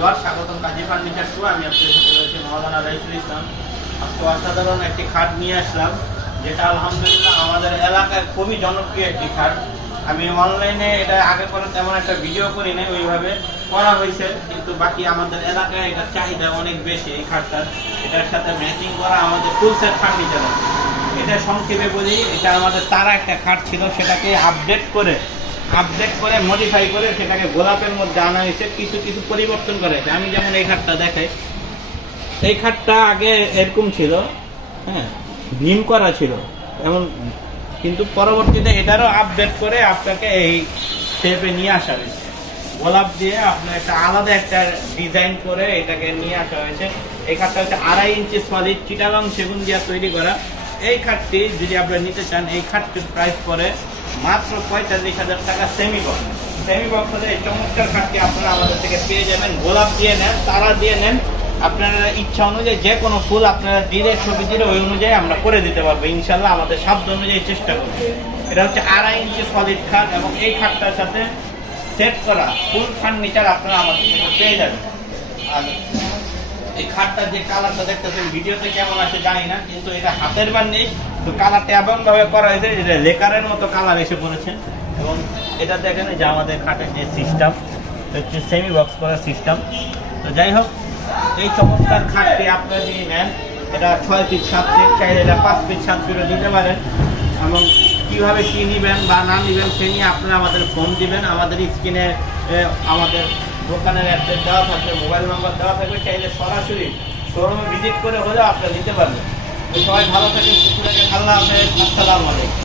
Viewer, স্বাগতম কাজী furniture two. আমি আপনাদের সাথে রয়েছে মহাদানা রাইসুল ইসলাম। আজকে অসাধারণ একটি খাট নিয়ে আসলাম, যেটা আলহামদুলিল্লাহ আমাদের এলাকায় খুবই জনপ্রিয় একটি খাট। আমি অনলাইনে এটা আগে করে তেমন একটা ভিডিও করি নাই, ওইভাবে করা হয়েছে, কিন্তু বাকি আমাদের এলাকায় এটার চাহিদা অনেক বেশি এই খাটটার। এটার সাথে ম্যাচিং করা আমাদের ফুল সেট ফার্নিচার আছে। এটা সংক্ষেপে বলি, এটা আমাদের তারা একটা খাট ছিল, সেটাকে আপডেট করে মডিফাই করে সেটাকে গোলাপের মধ্যে আনা হয়েছে, কিছু কিছু পরিবর্তন করা হয়েছে। আমি যেমন এই খাটটা দেখাই, এই খাটটা আগে এরকম ছিল, হ্যাঁ, ভীম করা ছিল এমন, কিন্তু পরবর্তীতে এটারও আপডেট করে আপনাকে এই শেপে নিয়ে আসা হয়েছে। গোলাপ দিয়ে আপনার একটা আলাদা একটা ডিজাইন করে এটাকে নিয়ে আসা হয়েছে। এই খাটটা হচ্ছে 2.5 ইঞ্চি সলিড চিটাগং সেগুন দিয়ে তৈরি করা। এই খাটটি যদি আপনারা নিতে চান, এই খাটটির প্রাইস পড়ে মাত্র 45,000 টাকা সেমি বক্স। সেমি বক্স হলে এই চমৎকার খাটটি আপনারা আমাদের থেকে পেয়ে যাবেন। গোলাপ দিয়ে নেন, তারা দিয়ে নেন, আপনারা ইচ্ছা অনুযায়ী যে কোনো ফুল আপনারা দিলে, ছবি দিলে ওই অনুযায়ী আমরা করে দিতে পারবো ইনশাল্লাহ, আমাদের সাধ্য অনুযায়ী চেষ্টা করবো। এটা হচ্ছে 2.5 ইঞ্চি সলিড খাট, এবং এই খাটটার সাথে সেট করা ফুল ফার্নিচার আপনারা আমাদের থেকে পেয়ে যাবেন। আর এই খাটটার যে কালারটা দেখতেছেন ভিডিওতে কেমন আছে জানি না, কিন্তু এটা হাতের বান নেই, তো কালারটা এমন ভাবে করা হয়েছে যে লেকারের মতো কালার এসে পড়েছে। এবং এটা দেখেন যে আমাদের খাটের যে সিস্টেম হচ্ছে সেমি বক্স করা সিস্টেম। তো যাই হোক, এই চমৎকার খাটটি আপনারা যদি নেন, এটা 6 ফিট 7 ফিট, চাইলে এটা 5 ফিট 7 ফিটও নিতে পারেন। এবং কীভাবে কী নেবেন বা না নেবেন সে নিয়ে আপনারা আমাদের ফোন দিবেন। আমাদের স্ক্রিনে আমাদের দোকানের অ্যাড্রেস দেওয়া থাকবে, মোবাইল নাম্বার দেওয়া থাকবে, চাইলে সরাসরি শোরুমে ভিজিট করে হলেও আপনারা নিতে পারবেন। তো সবাই ভালো থাকেন, সুস্থ থাকেন, আল্লাহ হাফেজ, আসসালামু আলাইকুম।